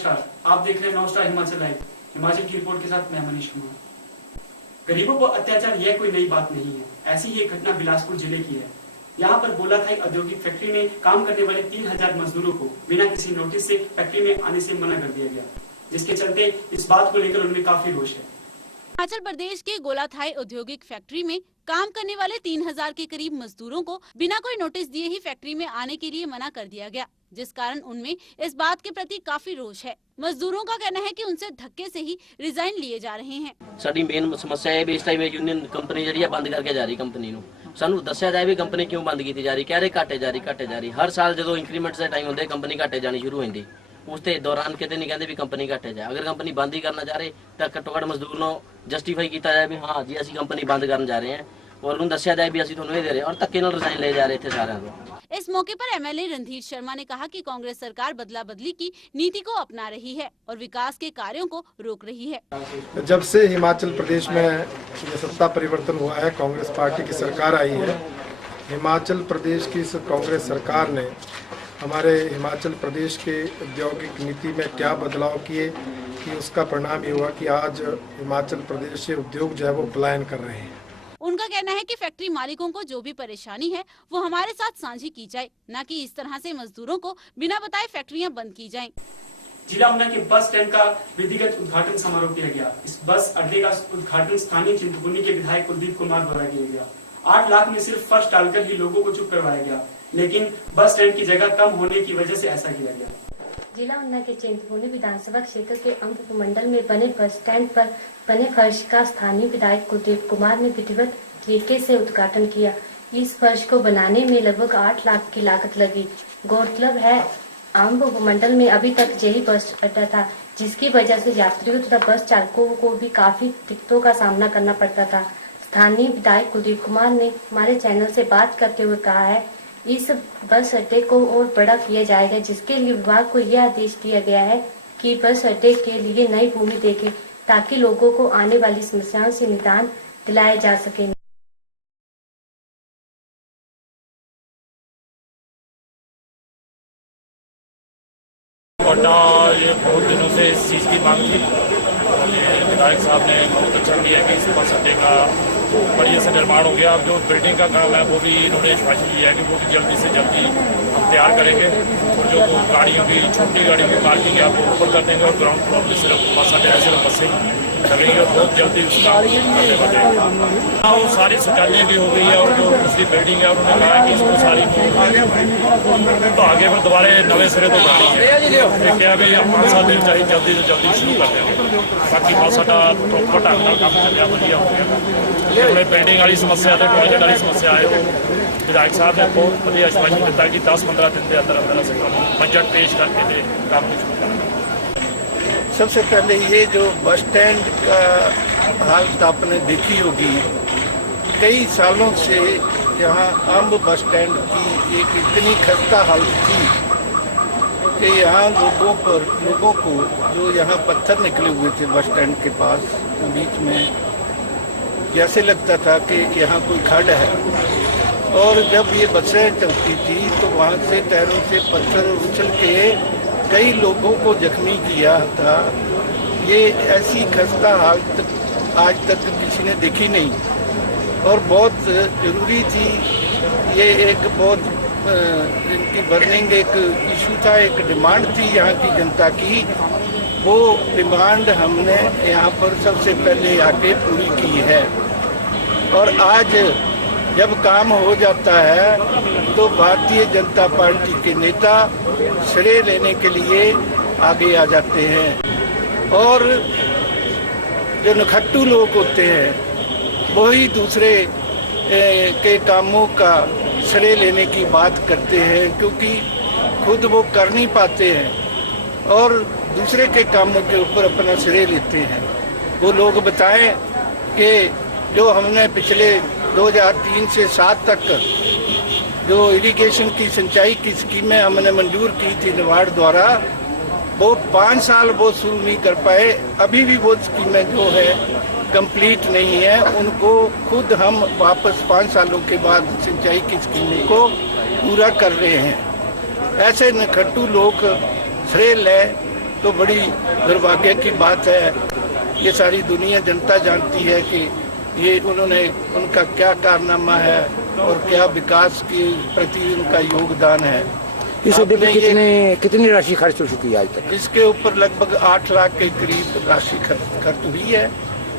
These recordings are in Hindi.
नमस्कार, आप देख रहे हैं 9 स्टार हिमाचल लाइव। हिमाचल की रिपोर्ट के साथ मैं मनीष कुमार। गरीबों को अत्याचार यह कोई नई बात नहीं है। ऐसी ही एक घटना बिलासपुर जिले की है। यहाँ पर गोलाथाई औद्योगिक फैक्ट्री में काम करने वाले 3000 मजदूरों को बिना किसी नोटिस से फैक्ट्री में आने से मना कर दिया गया, जिसके चलते इस बात को लेकर उनमें काफी रोष है। हिमाचल प्रदेश के गोलाथाई औद्योगिक फैक्ट्री में काम करने वाले 3000 के करीब मजदूरों को बिना कोई नोटिस दिए ही फैक्ट्री में आने के लिए मना कर दिया गया, जिस कारण उनमें इस बात के प्रति काफी रोष है। मजदूरों का कहना है कि उनसे धक्के से ही रिजाइन लिए जा रहे हैं। साडी मेन समस्या है भी इस टाइम यूनियन कंपनी जी बंद करके जा रही कंपनी ਨੂੰ ਸਾਨੂੰ ਦੱਸਿਆ ਜਾਏ ਵੀ ਕੰਪਨੀ ਕਿਉਂ ਬੰਦ ਕੀਤੀ ਜਾ ਰਹੀ, ਕਹਿ ਰਹੇ ਘਾਟੇ ਜਾ ਰਹੀ ਹਰ ਸਾਲ ਜਦੋਂ ਇੰਕਰੀਮੈਂਟਸ ਦੇ ਟਾਈਮ ਹੁੰਦੇ ਕੰਪਨੀ ਘਾਟੇ ਜਾਣੀ ਸ਼ੁਰੂ ਹੋ ਜਾਂਦੀ। ਉਸ ਤੇ ਦੌਰਾਨ ਕਿਤੇ ਨਹੀਂ ਕਹਿੰਦੇ ਵੀ ਕੰਪਨੀ ਘਾਟੇ ਜਾ। ਅਗਰ ਕੰਪਨੀ ਬੰਦ ਹੀ ਕਰਨਾ ਚਾਹ ਰਹੇ ਤਾਂ ਘੱਟੋ ਘੱਟ ਮਜ਼ਦੂਰ ਨੂੰ ਜਸਟੀਫਾਈ ਕੀਤਾ ਜਾਏ ਵੀ ਹਾਂ ਜੀ ਅਸੀਂ ਕੰਪਨੀ ਬੰਦ ਕਰਨ ਜਾ ਰਹੇ ਹਾਂ और उन्हें दस्या जाए भी ਅਸੀਂ ਤੁਹਾਨੂੰ ਇਹ ਦੇ ਰਹੇ और ਧੱਕੇ ਨਾਲ रिजाइन ले जा रहे थे सारे लोग। इस मौके पर एमएलए रणधीर शर्मा ने कहा कि कांग्रेस सरकार बदला बदली की नीति को अपना रही है और विकास के कार्यों को रोक रही है। जब से हिमाचल प्रदेश में ये सत्ता परिवर्तन हुआ है, कांग्रेस पार्टी की सरकार आई है, हिमाचल प्रदेश की इस कांग्रेस सरकार ने हमारे हिमाचल प्रदेश के औद्योगिक नीति में क्या बदलाव किए कि उसका परिणाम ये हुआ कि आज हिमाचल प्रदेश से उद्योग जो है वो पलायन कर रहे हैं। उनका कहना है कि फैक्ट्री मालिकों को जो भी परेशानी है वो हमारे साथ साझी की जाए, न कि इस तरह से मजदूरों को बिना बताए फैक्ट्रियां बंद की जाएं। जिला ऊना के बस स्टैंड का विधिवत उद्घाटन समारोह किया गया। इस बस अड्डे का उद्घाटन स्थानीय चिंतपूर्णी के विधायक कुलदीप कुमार द्वारा किया गया। 8 लाख में सिर्फ फर्श डालकर ही लोगों को चुप करवाया गया, लेकिन बस स्टैंड की जगह कम होने की वजह से ऐसा किया गया। जिला ऊना के चिंतपूर्णी विधानसभा क्षेत्र के अंब उपमंडल में बने बस स्टैंड पर बने फर्श का स्थानीय विधायक कुलदीप कुमार ने विधिवत तरीके से उद्घाटन किया। इस फर्श को बनाने में लगभग 8 लाख की लागत लगी। गौरतलब है अंब उपमंडल में अभी तक यही बस अड्डा था, जिसकी वजह से यात्रियों तथा बस चालकों को भी काफी दिक्कतों का सामना करना पड़ता था। स्थानीय विधायक कुलदीप कुमार ने हमारे चैनल से बात करते हुए कहा है इस बस अड्डे को और बड़ा किया जाएगा, जिसके लिए विभाग को यह आदेश दिया गया है कि बस अड्डे के लिए नई भूमि देखे ताकि लोगों को आने वाली समस्याओं से निदान दिलाया जा सके। ये बहुत दिनों से इस चीज़ की मांग थी। विधायक साहब ने बहुत अच्छा किया कि इस बस अड्डे का बढ़िया से निर्माण हो गया। अब जो बिल्डिंग का काम है वो भी इन्होंने आश्वासन दिया है कि वो भी जल्दी से जल्दी हम तैयार करेंगे और जो गाड़ियों की छोटी गाड़ियों की पार्किंग है वो ऊपर कर देंगे और ग्राउंड फ्लोर में सिर्फ बस अड्डे सिर्फ बसें लगेंगे और बहुत जल्दी उसका करने वाले। हाँ, वो सारी सजाइयाँ भी हो गई है और जो उसकी बिल्डिंग है उन्होंने कहा कि इसको सारी तो आगे पर दोबारा नवे सिरे तो बनानी है। क्या भी 5-7 दिन चाहिए जल्दी से जल्दी शुरू कर देंगे। बाकी बस अड्डा प्रॉपर ढंग नाल काम चलिया बढ़िया हो गया। थोड़े बिल्डिंग वाली समस्या है, टॉयलेट वाली समस्या है, विधायक साहब ने बहुत बढ़िया आश्वासन दिता कि 10-15 दिन के अंदर अंदर से बजट पेश करके काम शुरू करेंगे। सबसे पहले ये जो बस स्टैंड का हालत आपने देखी होगी, कई सालों से यहाँ अंब बस स्टैंड की एक इतनी खस्ता हालत थी कि यहाँ लोगों को जो यहाँ पत्थर निकले हुए थे बस स्टैंड के पास बीच में, जैसे लगता था कि यहाँ कोई खड्ड है। और जब ये बसें चलती थी तो वहाँ से टायरों से पत्थर उछल के कई लोगों को जख्मी किया था। ये ऐसी खस्ता हालत आज तक किसी ने देखी नहीं और बहुत ज़रूरी थी। ये एक बहुत इनकी बर्निंग एक इशू था, एक डिमांड थी यहाँ की जनता की। वो डिमांड हमने यहाँ पर सबसे पहले आके पूरी की है और आज जब काम हो जाता है तो भारतीय जनता पार्टी के नेता श्रेय लेने के लिए आगे आ जाते हैं और जो नखट्टू लोग होते हैं वही दूसरे के कामों का श्रेय लेने की बात करते हैं, क्योंकि खुद वो कर नहीं पाते हैं और दूसरे के कामों के ऊपर अपना श्रेय लेते हैं। वो लोग बताएं कि जो हमने पिछले 2003 से 7 तक जो इरिगेशन की सिंचाई की स्कीमें हमने मंजूर की थी नाबार्ड द्वारा, वो 5 साल वो शुरू नहीं कर पाए। अभी भी वो स्कीमें जो है कंप्लीट नहीं है, उनको खुद हम वापस 5 सालों के बाद सिंचाई की स्कीमों को पूरा कर रहे हैं। ऐसे नखट्टू लोग श्रेय लें तो बड़ी दुर्भाग्य की बात है। ये सारी दुनिया जनता जानती है कि ये उनका क्या कारनामा है और क्या विकास के प्रति उनका योगदान है। इस अड्डे पे कितनी राशि खर्च हो चुकी है आज तक? इसके ऊपर लगभग 8 लाख के करीब राशि खर्च हुई है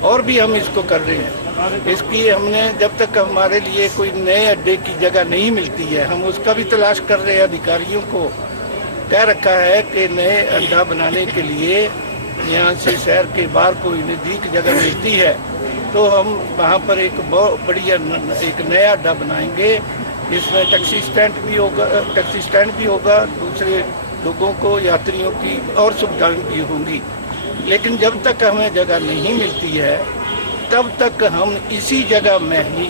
और भी हम इसको कर रहे हैं। इसकी हमने जब तक हमारे लिए कोई नए अड्डे की जगह नहीं मिलती है, हम उसका भी तलाश कर रहे हैं। अधिकारियों को कह रखा है कि नए अड्डा बनाने के लिए यहाँ से शहर के बाहर कोई नज़दीक जगह मिलती है तो हम वहाँ पर एक बहुत बढ़िया एक नया अड्डा बनाएंगे। इसमें टैक्सी स्टैंड भी होगा, दूसरे लोगों को, यात्रियों की और सुविधाएं भी होंगी। लेकिन जब तक हमें जगह नहीं मिलती है तब तक हम इसी जगह में ही,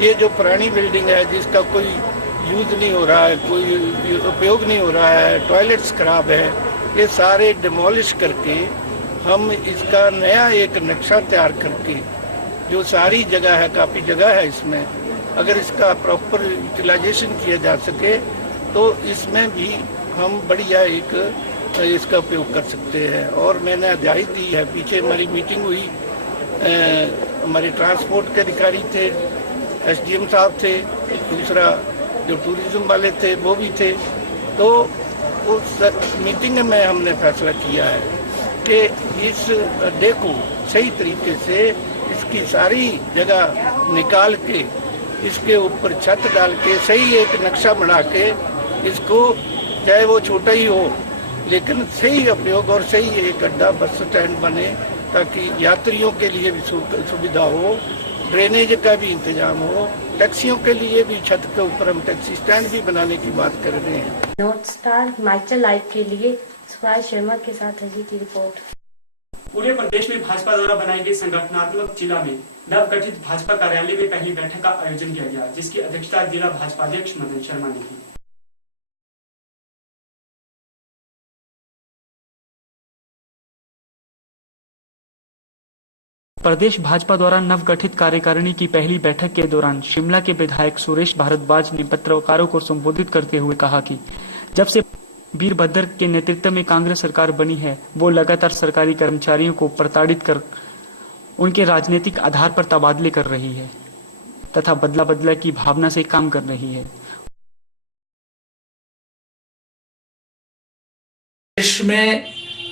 ये जो पुरानी बिल्डिंग है जिसका कोई यूज नहीं हो रहा है, कोई उपयोग नहीं हो रहा है, टॉयलेट्स खराब है, ये सारे डिमोलिश करके हम इसका नया एक नक्शा तैयार करके, जो सारी जगह है, काफ़ी जगह है इसमें, अगर इसका प्रॉपर यूटिलाइजेशन किया जा सके तो इसमें भी हम बढ़िया एक इसका उपयोग कर सकते हैं। और मैंने अध्याय दी है, पीछे हमारी मीटिंग हुई, हमारे ट्रांसपोर्ट के अधिकारी थे, एसडीएम साहब थे, दूसरा जो टूरिज्म वाले थे वो भी थे। तो उस मीटिंग में हमने फैसला किया है कि इस अड्डे को सही तरीके से इसकी सारी जगह निकाल के, इसके ऊपर छत डाल के, सही एक नक्शा बना के, इसको चाहे वो छोटा ही हो लेकिन सही उपयोग और सही एक अड्डा बस स्टैंड बने ताकि यात्रियों के लिए भी सुविधा हो, ड्रेनेज का भी इंतजाम हो, टैक्सियों के लिए भी छत के ऊपर हम टैक्सी स्टैंड भी बनाने की बात कर रहे हैं। नॉर्थ स्टार हिमाचल लाइव के लिए सुभाष शर्मा के साथ अजीत की रिपोर्ट। पूरे प्रदेश में भाजपा द्वारा बनाई गई संगठनात्मक जिला में नवगठित भाजपा कार्यालय में पहली बैठक का आयोजन किया गया, जिसकी अध्यक्षता जिला भाजपा अध्यक्ष मदन शर्मा ने की। प्रदेश भाजपा द्वारा नवगठित कार्यकारिणी की पहली बैठक के दौरान शिमला के विधायक सुरेश भारद्वाज ने पत्रकारों को संबोधित करते हुए कहा कि जब से वीरभद्र के नेतृत्व में कांग्रेस सरकार बनी है, वो लगातार सरकारी कर्मचारियों को प्रताड़ित कर उनके राजनीतिक आधार पर तबादले कर रही है तथा बदला बदला की भावना से काम कर रही है। देश में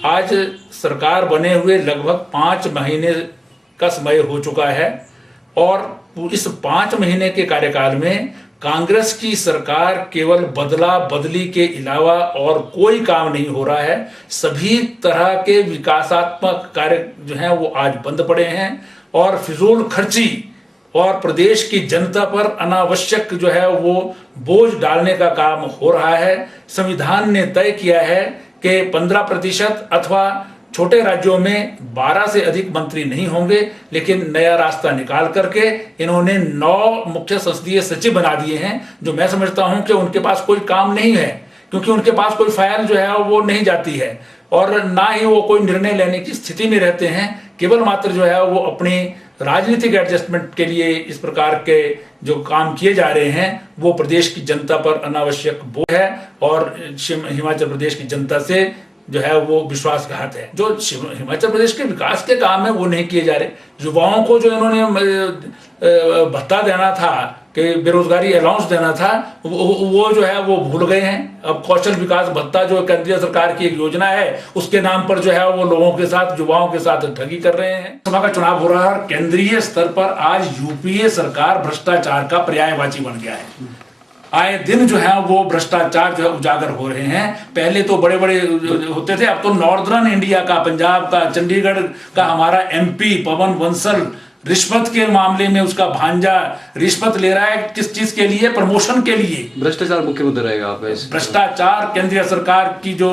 आज सरकार बने हुए लगभग 5 महीने का समय हो चुका है और इस 5 महीने के कार्यकाल में कांग्रेस की सरकार केवल बदला बदली के अलावा और कोई काम नहीं हो रहा है। सभी तरह के विकासात्मक कार्य जो हैं वो आज बंद पड़े हैं और फिजूल खर्ची और प्रदेश की जनता पर अनावश्यक जो है वो बोझ डालने का काम हो रहा है। संविधान ने तय किया है कि 15% अथवा छोटे राज्यों में 12 से अधिक मंत्री नहीं होंगे, लेकिन नया रास्ता निकाल करके इन्होंने 9 मुख्य संसदीय सचिव बना दिए हैं, जो मैं समझता हूं कि उनके पास कोई काम नहीं है, क्योंकि उनके पास कोई फाइल जो है वो नहीं जाती है और ना ही वो कोई निर्णय लेने की स्थिति में रहते हैं। केवल मात्र जो है वो अपनी राजनीतिक एडजस्टमेंट के लिए इस प्रकार के जो काम किए जा रहे हैं वो प्रदेश की जनता पर अनावश्यक बोझ है और हिमाचल प्रदेश की जनता से जो है वो विश्वासघात है। जो हिमाचल प्रदेश के विकास के काम है वो नहीं किए जा रहे। युवाओं को जो इन्होंने भत्ता देना था कि बेरोजगारी अलाउंस देना था वो जो है वो भूल गए हैं। अब कौशल विकास भत्ता जो केंद्रीय सरकार की एक योजना है उसके नाम पर जो है वो लोगों के साथ, युवाओं के साथ ठगी कर रहे हैं। सभा का चुनाव हो रहा है, केंद्रीय स्तर पर आज यूपीए सरकार भ्रष्टाचार का पर्यायवाची बन गया है। आए दिन जो है वो भ्रष्टाचार जो है उजागर हो रहे हैं। पहले तो बड़े बड़े होते थे, अब तो नॉर्दर्न इंडिया का, पंजाब का, चंडीगढ़ का हमारा एमपी पवन बंसल रिश्वत के मामले में उसका भांजा रिश्वत ले रहा है। किस चीज के लिए? प्रमोशन के लिए। भ्रष्टाचार मुख्य मुद्दा रहेगा आपका। भ्रष्टाचार केंद्रीय सरकार की जो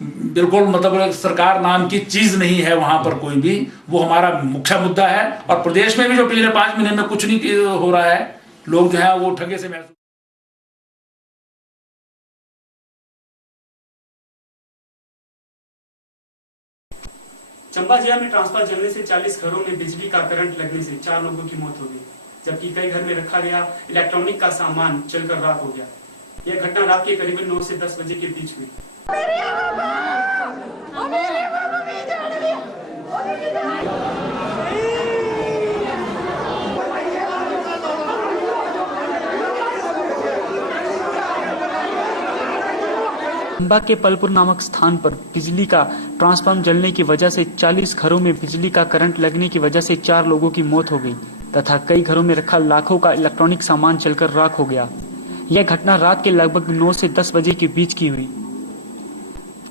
बिल्कुल मतलब सरकार नाम की चीज नहीं है वहां पर कोई भी, वो हमारा मुख्य मुद्दा है। और प्रदेश में भी जो पिछले 5 महीने में कुछ नहीं हो रहा है, लोग जो है वो ठगे से महसूस। चंबा जिला में ट्रांसफार्मर जलने से 40 घरों में बिजली का करंट लगने से 4 लोगों की मौत हो गई, जबकि कई घर में रखा गया इलेक्ट्रॉनिक का सामान जलकर राख हो गया। यह घटना रात के करीबन 9 से 10 बजे के बीच हुई। चंबा के पलपुर नामक स्थान पर बिजली का ट्रांसफार्मर जलने की वजह से 40 घरों में बिजली का करंट लगने की वजह से 4 लोगों की मौत हो गई तथा कई घरों में रखा लाखों का इलेक्ट्रॉनिक सामान जलकर राख हो गया। यह घटना रात के लगभग 9 से 10 बजे के बीच की हुई,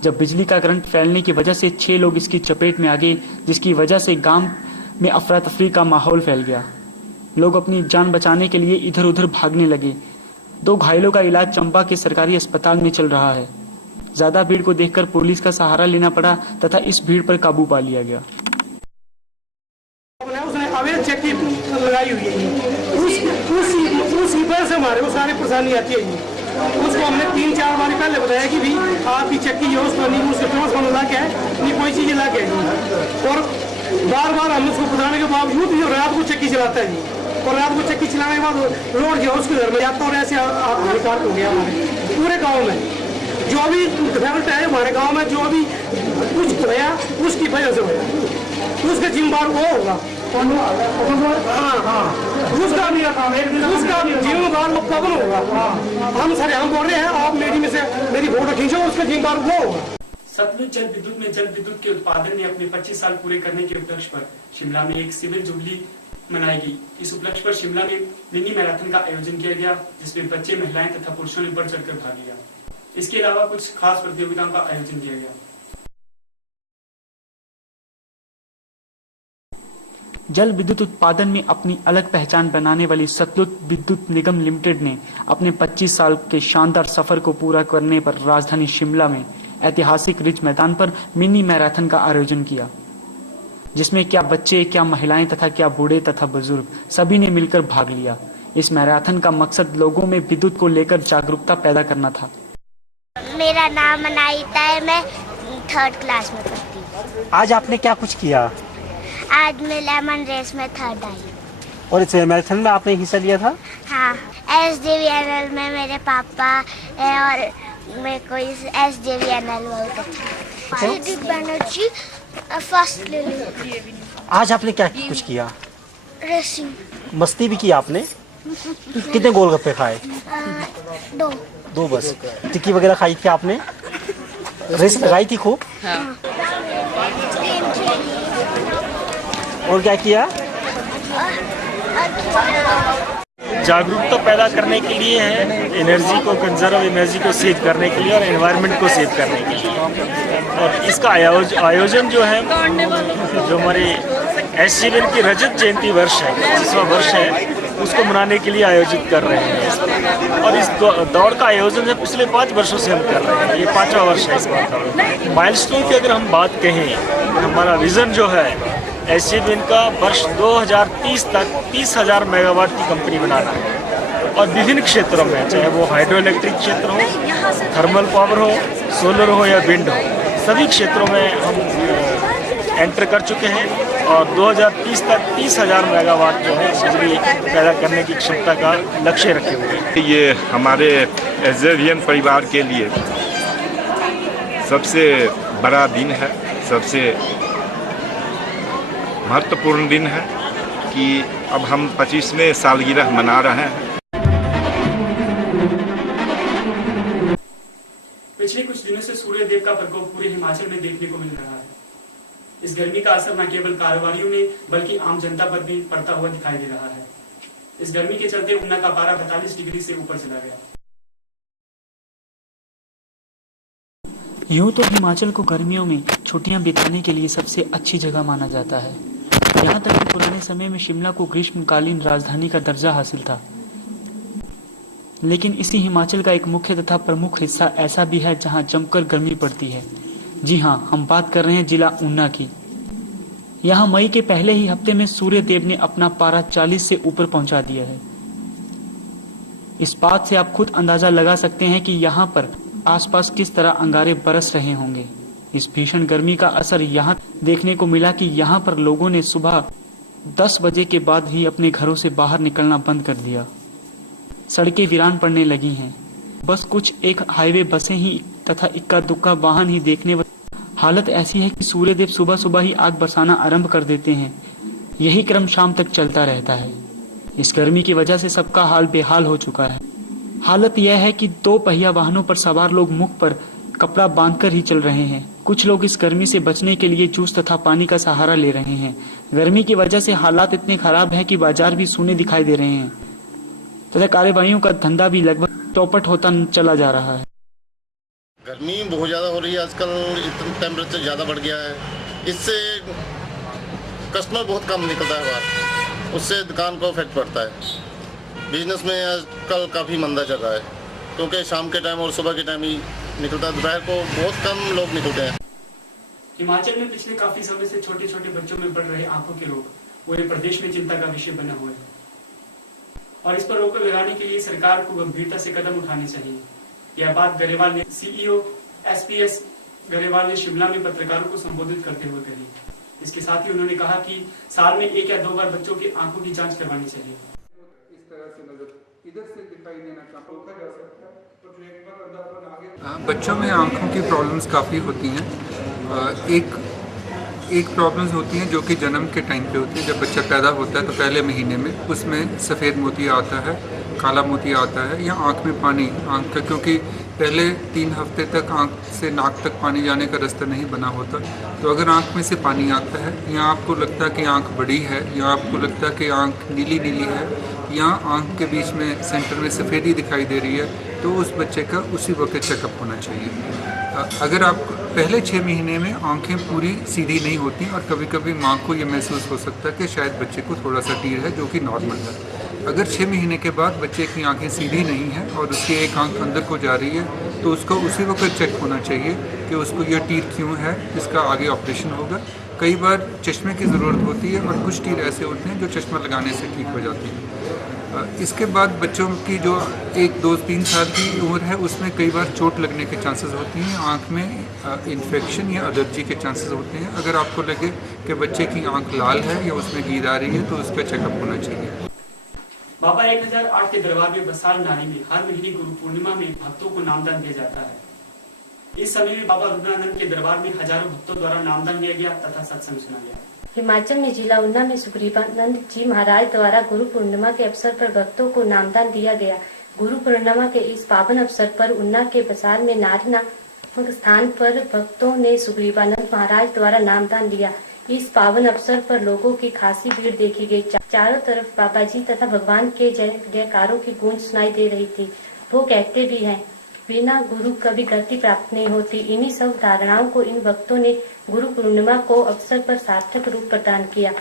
जब बिजली का करंट फैलने की वजह से 6 लोग इसकी चपेट में आ गए, जिसकी वजह से गांव में अफरा तफरी का माहौल फैल गया। लोग अपनी जान बचाने के लिए इधर उधर भागने लगे। 2 घायलों का इलाज चंबा के सरकारी अस्पताल में चल रहा है। ज्यादा भीड़ को देखकर पुलिस का सहारा लेना पड़ा तथा इस भीड़ पर काबू पा लिया गया। उसने अवैध चक्की लगाई हुई है, उसी वजह से हमारे को सारी परेशानी आती है। उसको हमने 3-4 बार पहले बताया कि भाई आपकी चक्की जो उसको नहीं, उसके ट्रांसफार्मर ला के नहीं कोई चीज ला के, और बार हम उसको बताने के बावजूद भी रात को चक्की चलाता है जी। और रात को चक्की चलाने के बाद रोड गया उसके घर में जाता, और ऐसे हानिकारक हो गया हमारे पूरे गाँव में। जो भी डिफेक्ट है हमारे गांव में, जो भी कुछ होया उसकी वजह से होया, उसका जिम्मेदार वो होगा। उसका जिम्मेदार वो पवन होगा। हम बोल रहे हैं, आप मेरी में से मेरी फोटो खींचो, उसका जिम्मेदार वो होगा। सतलुज जल विद्युत में जल विद्युत के उत्पादन में अपने 25 साल पूरे करने के उपलक्ष्य पर शिमला में एक सिविल जुबली मनाई गई। इस उपलक्ष्य पर शिमला में मिनी मैराथन का आयोजन किया गया, जिसमें बच्चे, महिलाएं तथा पुरुषों ने बढ़ चढ़कर भाग लिया। इसके अलावा कुछ खास प्रतियोगिताओं का आयोजन किया गया। जल विद्युत उत्पादन में अपनी अलग पहचान बनाने वाली सतलुज विद्युत निगम लिमिटेड ने अपने 25 साल के शानदार सफर को पूरा करने पर राजधानी शिमला में ऐतिहासिक रिज मैदान पर मिनी मैराथन का आयोजन किया, जिसमें क्या बच्चे, क्या महिलाएं तथा क्या बूढ़े तथा बुजुर्ग सभी ने मिलकर भाग लिया। इस मैराथन का मकसद लोगों में विद्युत को लेकर जागरूकता पैदा करना था। मेरा नाम अनाइता है, मैं 3rd क्लास में पढ़ती हूँ। आज आपने क्या कुछ किया? आज मैं लेमन रेस में 3rd आई। और इस मैराथन में आपने हिस्सा लिया था? हाँ, SJVNL में मेरे पापा है और मेरे को SJVNL बहुत अच्छा। बनर्जी फर्स्ट ले ली। आज आपने क्या कुछ किया? रेसिंग। मस्ती भी की आपने? कितने गोलगप्पे खाए? 2 बस। टिक्की वगैरह खाई थी आपने? रेस लगाई थी खूब? हाँ। और क्या किया? जागरूकता पैदा करने के लिए है, एनर्जी को कंजर्व, एनर्जी को सेव करने के लिए और एनवायरनमेंट को सेव करने के लिए। और इसका आयोजन जो है, जो हमारे SJVN की रजत जयंती वर्ष है, 25वां वर्ष है, उसको मनाने के लिए आयोजित कर रहे हैं। और इस दौड़ का आयोजन है पिछले 5 वर्षों से हम कर रहे हैं। ये 5वां वर्ष है इस बार का। माइलस्टोन की अगर हम बात कहें, हमारा विजन जो है SJVN का वर्ष 2030 तक 30,000 मेगावाट की कंपनी बनाना है, और विभिन्न क्षेत्रों में, चाहे वो हाइड्रो इलेक्ट्रिक क्षेत्र हो, थर्मल पावर हो, सोलर हो या विंड हो, सभी क्षेत्रों में हम एंटर कर चुके हैं। और 2030 तक 30,000 मेगावाट जो है बिजली पैदा करने की क्षमता का लक्ष्य रखे हुए हैं। ये हमारे SJVN परिवार के लिए सबसे बड़ा दिन है, सबसे महत्वपूर्ण दिन है कि अब हम 25वें सालगिरह मना रहे हैं। पिछले कुछ दिनों से सूर्य देव का प्रकोप पूरे हिमाचल में देखने को मिल रहा है। इस गर्मी का असर न केवल कारोबारियों में बल्कि आम जनता पर भी पड़ता हुआ दिखाई दे रहा है। इस गर्मी के चलते ऊना का पारा 42 डिग्री से ऊपर चला गया। यूं तो हिमाचल को गर्मियों में छुट्टियां बिताने के लिए सबसे अच्छी जगह माना जाता है। यहाँ तक कि पुराने समय में शिमला को ग्रीष्मकालीन राजधानी का दर्जा हासिल था। लेकिन इसी हिमाचल का एक मुख्य तथा प्रमुख हिस्सा ऐसा भी है जहाँ जमकर गर्मी पड़ती है। जी हाँ, हम बात कर रहे हैं जिला ऊना की। यहाँ मई के पहले ही हफ्ते में सूर्य देव ने अपना पारा 40 से ऊपर पहुंचा दिया है। इस बात से आप खुद अंदाजा लगा सकते हैं कि यहाँ पर आसपास किस तरह अंगारे बरस रहे होंगे। इस भीषण गर्मी का असर यहाँ देखने को मिला कि यहाँ पर लोगों ने सुबह 10 बजे के बाद ही अपने घरों से बाहर निकलना बंद कर दिया। सड़कें वीरान पड़ने लगी हैं। बस कुछ एक हाईवे बसें ही तथा इक्का दुक्का वाहन ही देखने हालत ऐसी है कि सूर्यदेव सुबह सुबह ही आग बरसाना आरंभ कर देते हैं। यही क्रम शाम तक चलता रहता है। इस गर्मी की वजह से सबका हाल बेहाल हो चुका है। हालत यह है कि 2 पहिया वाहनों पर सवार लोग मुख पर कपड़ा बांधकर ही चल रहे हैं। कुछ लोग इस गर्मी से बचने के लिए जूस तथा पानी का सहारा ले रहे हैं। गर्मी की वजह से हालात इतने खराब हैं कि बाजार भी सूने दिखाई दे रहे हैं तथा कार्यवाहियों का धंधा भी लगभग चौपट होता चला जा रहा है। गर्मी बहुत ज़्यादा हो रही है आजकल, इतना टेम्परेचर ज़्यादा बढ़ गया है। इससे कस्टमर बहुत कम निकलता है बाहर, उससे दुकान को इफेक्ट पड़ता है। बिजनेस में आजकल काफ़ी मंदा चल रहा है क्योंकि शाम के टाइम और सुबह के टाइम ही निकलता है, दोपहर को बहुत कम लोग निकलते हैं। हिमाचल में पिछले काफी समय से छोटे छोटे बच्चों में बढ़ रहे आंखों के रोग पूरे प्रदेश में चिंता का विषय बना हुआ है और इस पर रोक लगाने के लिए सरकार को गंभीरता से कदम उठाने चाहिए। यह बात गरेवाल ने सीईओ एसपीएस गरेवाल ने शिमला में पत्रकारों को संबोधित करते हुए कही। इसके साथ ही उन्होंने कहा कि साल में 1 या 2 बार बच्चों की आंखों की जांच करवानी चाहिए। इस तरह से नजर इधर से दिखाई देना रोका जा सकता है। बच्चों में आंखों की प्रॉब्लम्स काफ़ी होती हैं। एक प्रॉब्लम्स होती हैं जो कि जन्म के टाइम पे होती है। जब बच्चा पैदा होता है तो पहले महीने में उसमें सफ़ेद मोतिया आता है, काला मोतिया आता है, या आँख में पानी, आँख का, क्योंकि पहले 3 हफ्ते तक आँख से नाक तक पानी जाने का रास्ता नहीं बना होता। तो अगर आँख में से पानी आता है या आपको लगता है कि आँख बड़ी है या आपको लगता है कि आँख नीली नीली है या आँख के बीच में सेंटर में सफ़ेदी दिखाई दे रही है, तो उस बच्चे का उसी वक्त चेकअप होना चाहिए। अगर आप पहले 6 महीने में आंखें पूरी सीधी नहीं होती और कभी कभी माँ को ये महसूस हो सकता है कि शायद बच्चे को थोड़ा सा टीर है, जो कि नॉर्मल है। अगर 6 महीने के बाद बच्चे की आंखें सीधी नहीं हैं और उसकी एक आंख अंदर को जा रही है, तो उसको उसी वक्त चेक होना चाहिए कि उसको ये टीर क्यों है, इसका आगे ऑपरेशन होगा। कई बार चश्मे की ज़रूरत होती है और कुछ टीर ऐसे होते हैं जो चश्मा लगाने से ठीक हो जाती है। इसके बाद बच्चों की जो 1, 2, 3 साल की उम्र है उसमें कई बार चोट लगने के चांसेस होती हैं, आँख में इन्फेक्शन या एलर्जी के चांसेस होते हैं। अगर आपको लगे कि बच्चे की आँख लाल है या उसमें गीद आ रही है तो उसका चेकअप होना चाहिए। बाबा 1008 के दरबार में बसाल नाली में हर महीने गुरु पूर्णिमा में भक्तों को नामदान दिया जाता है। इस समय में बाबा रुद्रानंद के दरबार में हजारों भक्तों द्वारा नामदान लिया गया तथा सत्संग सुना गया। हिमाचल में जिला ऊना में सुग्रीवानंद जी महाराज द्वारा गुरु पूर्णिमा के अवसर पर भक्तों को नामदान दिया गया। गुरु पूर्णिमा के इस पावन अवसर पर ऊना के बसाल में नारना स्थान पर भक्तों ने सुग्रीवानंद महाराज द्वारा नामदान लिया। इस पावन अवसर पर लोगों की खासी भीड़ देखी गई। चारों तरफ बाबा जी तथा भगवान के जय जयकारों की गूंज सुनाई दे रही थी। वो कहते भी हैं, बिना गुरु कभी गति प्राप्त नहीं होती। इन्हीं सब धारणाओं को इन भक्तों ने गुरु पूर्णिमा को अवसर पर सार्थक रूप प्रदान किया।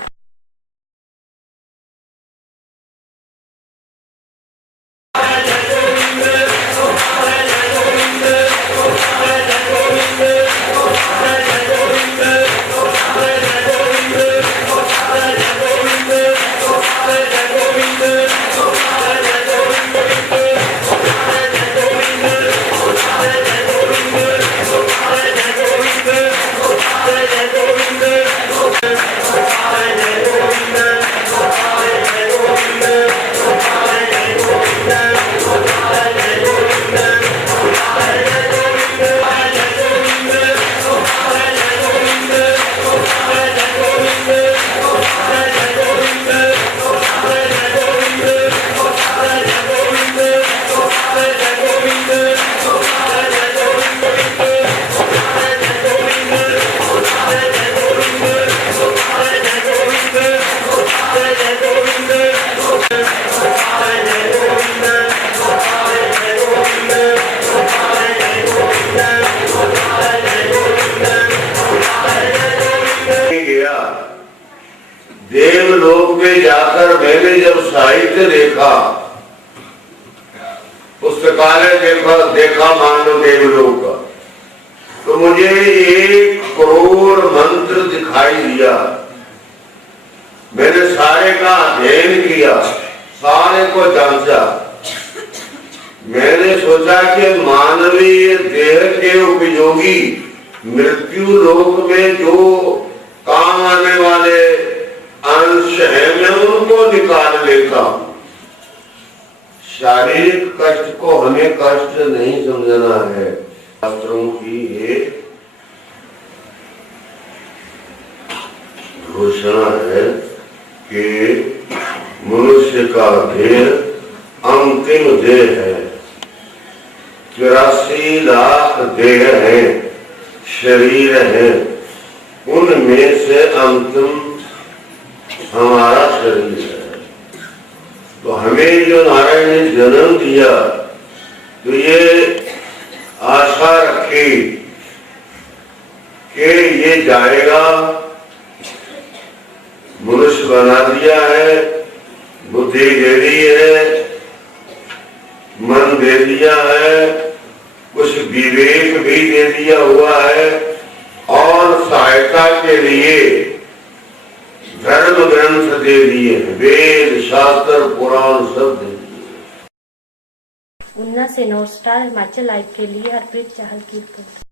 देवलोक में जाकर मैंने जब साहित्य देखा, पुस्तकालय देखा मानव देवलोक का, तो मुझे 1 करोड़ मंत्र दिखाई दिया। मैंने सारे का अध्ययन किया, सारे को जांचा। मैंने सोचा कि मानवीय देह के उपयोगी मृत्यु लोक में जो काम आने वाले अंश है, मैं उनको निकाल लेता हूं। शारीरिक कष्ट को हमें कष्ट नहीं समझना है। शास्त्रों की एक का ध्येय अंतिम देह है। 84 लाख देह हैं, शरीर हैं, उनमें से अंतिम हमारा शरीर है। तो हमें जो नारायण ने जन्म दिया, तो ये आशा रखी कि ये जाएगा, मनुष्य बना दिया है, बुद्धि दे दी है, मन दे दिया है, कुछ विवेक भी दे दिया हुआ है, और सहायता के लिए धर्म ग्रंथ दे दिए, वेद शास्त्र पुराण सब दे दिए। ऊना से नॉर्थ स्टार हिमाचल लाइव के लिए हरप्रीत चाहल की रिपोर्ट।